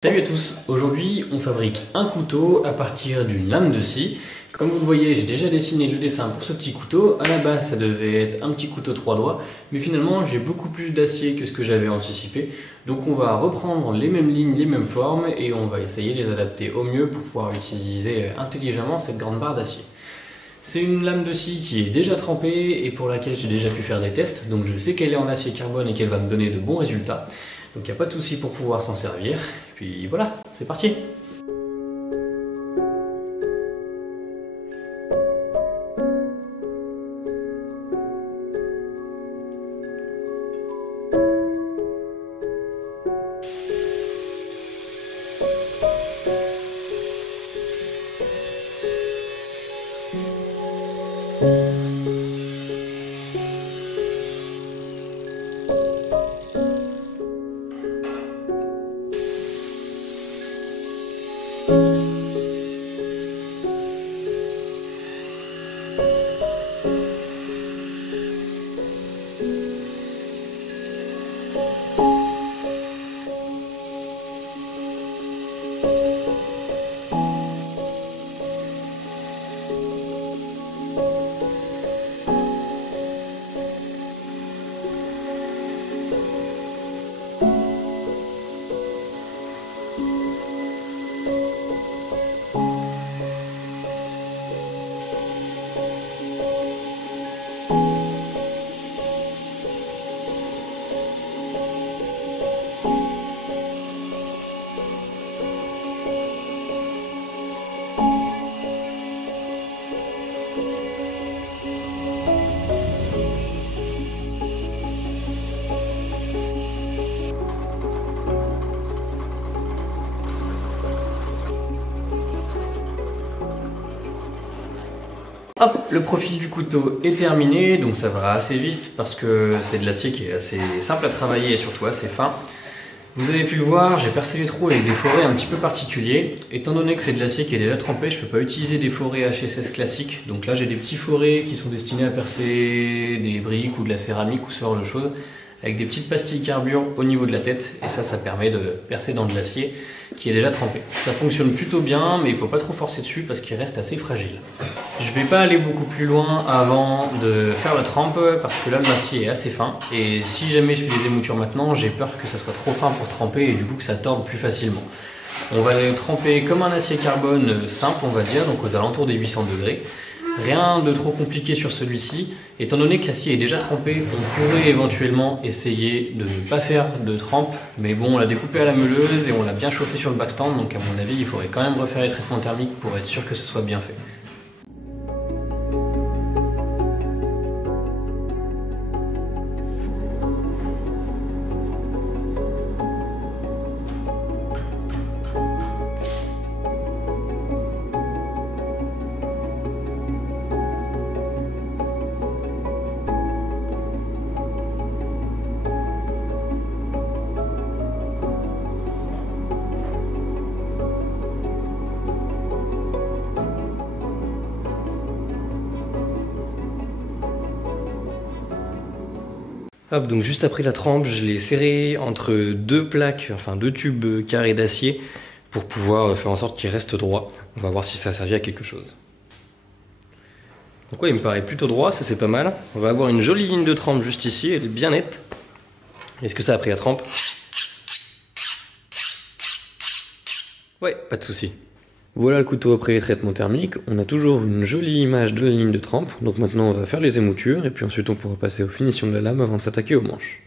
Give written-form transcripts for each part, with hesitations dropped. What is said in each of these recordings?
Salut à tous, aujourd'hui on fabrique un couteau à partir d'une lame de scie. Comme vous le voyez, j'ai déjà dessiné le dessin pour ce petit couteau. À la base ça devait être un petit couteau 3 doigts, mais finalement j'ai beaucoup plus d'acier que ce que j'avais anticipé. Donc on va reprendre les mêmes lignes, les mêmes formes et on va essayer de les adapter au mieux pour pouvoir utiliser intelligemment cette grande barre d'acier. C'est une lame de scie qui est déjà trempée et pour laquelle j'ai déjà pu faire des tests, donc je sais qu'elle est en acier carbone et qu'elle va me donner de bons résultats. Donc il n'y a pas de souci pour pouvoir s'en servir. Et puis voilà, c'est parti! Hop, le profil du couteau est terminé, donc ça va assez vite parce que c'est de l'acier qui est assez simple à travailler et surtout assez fin. Vous avez pu le voir, j'ai percé les trous avec des forets un petit peu particuliers. Étant donné que c'est de l'acier qui est déjà trempé, je ne peux pas utiliser des forets HSS classiques. Donc là j'ai des petits forets qui sont destinés à percer des briques ou de la céramique ou ce genre de choses, avec des petites pastilles carbure au niveau de la tête, et ça permet de percer dans de l'acier qui est déjà trempé. Ça fonctionne plutôt bien, mais il ne faut pas trop forcer dessus parce qu'il reste assez fragile. Je ne vais pas aller beaucoup plus loin avant de faire la trempe parce que là l'acier est assez fin, et si jamais je fais des émoutures maintenant, j'ai peur que ça soit trop fin pour tremper et du coup que ça torde plus facilement. On va le tremper comme un acier carbone simple, on va dire, donc aux alentours des 800 degrés. Rien de trop compliqué sur celui-ci. Étant donné que l'acier est déjà trempé, on pourrait éventuellement essayer de ne pas faire de trempe, mais bon, on l'a découpé à la meuleuse et on l'a bien chauffé sur le backstand, donc à mon avis, il faudrait quand même refaire les traitements thermiques pour être sûr que ce soit bien fait. Hop, donc juste après la trempe, je l'ai serré entre deux plaques, enfin deux tubes carrés d'acier pour pouvoir faire en sorte qu'il reste droit. On va voir si ça a servi à quelque chose. Donc ouais, il me paraît plutôt droit, ça c'est pas mal. On va avoir une jolie ligne de trempe juste ici, elle est bien nette. Est-ce que ça a pris la trempe? Ouais, pas de souci. Voilà le couteau après les traitements thermiques. On a toujours une jolie image de la ligne de trempe. Donc maintenant on va faire les émoutures et puis ensuite on pourra passer aux finitions de la lame avant de s'attaquer aux manches.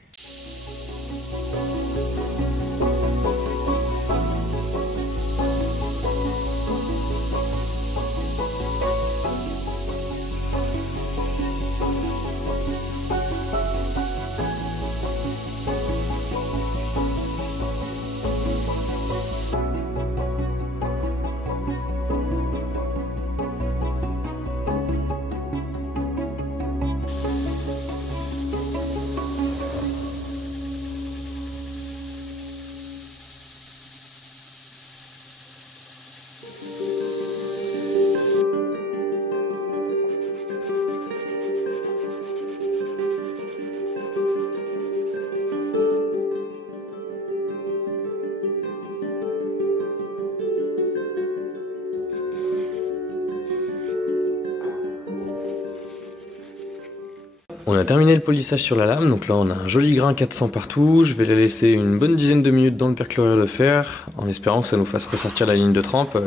On a terminé le polissage sur la lame, donc là on a un joli grain 400 partout. Je vais la laisser une bonne dizaine de minutes dans le perchlorure de fer, en espérant que ça nous fasse ressortir la ligne de trempe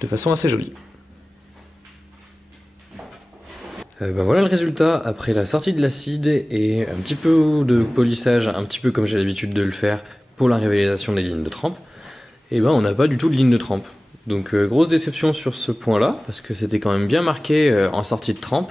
de façon assez jolie. Ben voilà le résultat après la sortie de l'acide et un petit peu de polissage, un petit peu comme j'ai l'habitude de le faire pour la révélation des lignes de trempe. Et ben on n'a pas du tout de ligne de trempe. Donc grosse déception sur ce point là, parce que c'était quand même bien marqué en sortie de trempe.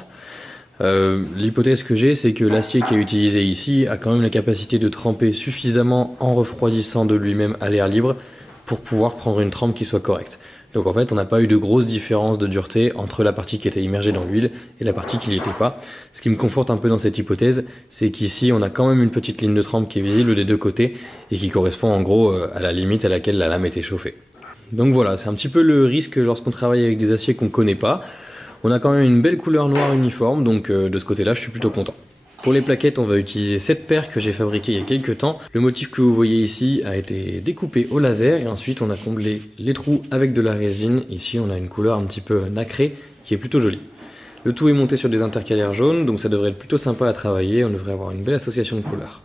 L'hypothèse que j'ai, c'est que l'acier qui est utilisé ici a quand même la capacité de tremper suffisamment en refroidissant de lui-même à l'air libre pour pouvoir prendre une trempe qui soit correcte. Donc en fait on n'a pas eu de grosse différence de dureté entre la partie qui était immergée dans l'huile et la partie qui n'y était pas. Ce qui me conforte un peu dans cette hypothèse, c'est qu'ici on a quand même une petite ligne de trempe qui est visible des deux côtés et qui correspond en gros à la limite à laquelle la lame était chauffée. Donc voilà, c'est un petit peu le risque lorsqu'on travaille avec des aciers qu'on ne connaît pas. On a quand même une belle couleur noire uniforme, donc de ce côté-là, je suis plutôt content. Pour les plaquettes, on va utiliser cette paire que j'ai fabriquée il y a quelques temps. Le motif que vous voyez ici a été découpé au laser et ensuite on a comblé les trous avec de la résine. Ici, on a une couleur un petit peu nacrée qui est plutôt jolie. Le tout est monté sur des intercalaires jaunes, donc ça devrait être plutôt sympa à travailler. On devrait avoir une belle association de couleurs.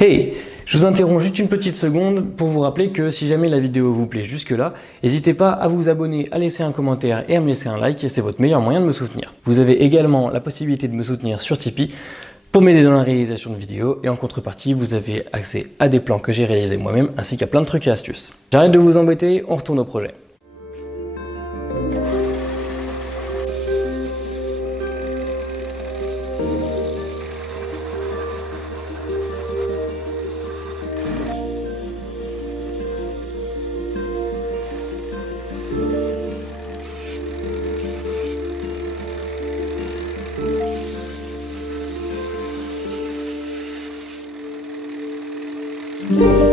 Hey, je vous interromps juste une petite seconde pour vous rappeler que si jamais la vidéo vous plaît jusque-là, n'hésitez pas à vous abonner, à laisser un commentaire et à me laisser un like, c'est votre meilleur moyen de me soutenir. Vous avez également la possibilité de me soutenir sur Tipeee pour m'aider dans la réalisation de vidéos et en contrepartie, vous avez accès à des plans que j'ai réalisés moi-même ainsi qu'à plein de trucs et astuces. J'arrête de vous embêter, on retourne au projet. Yeah.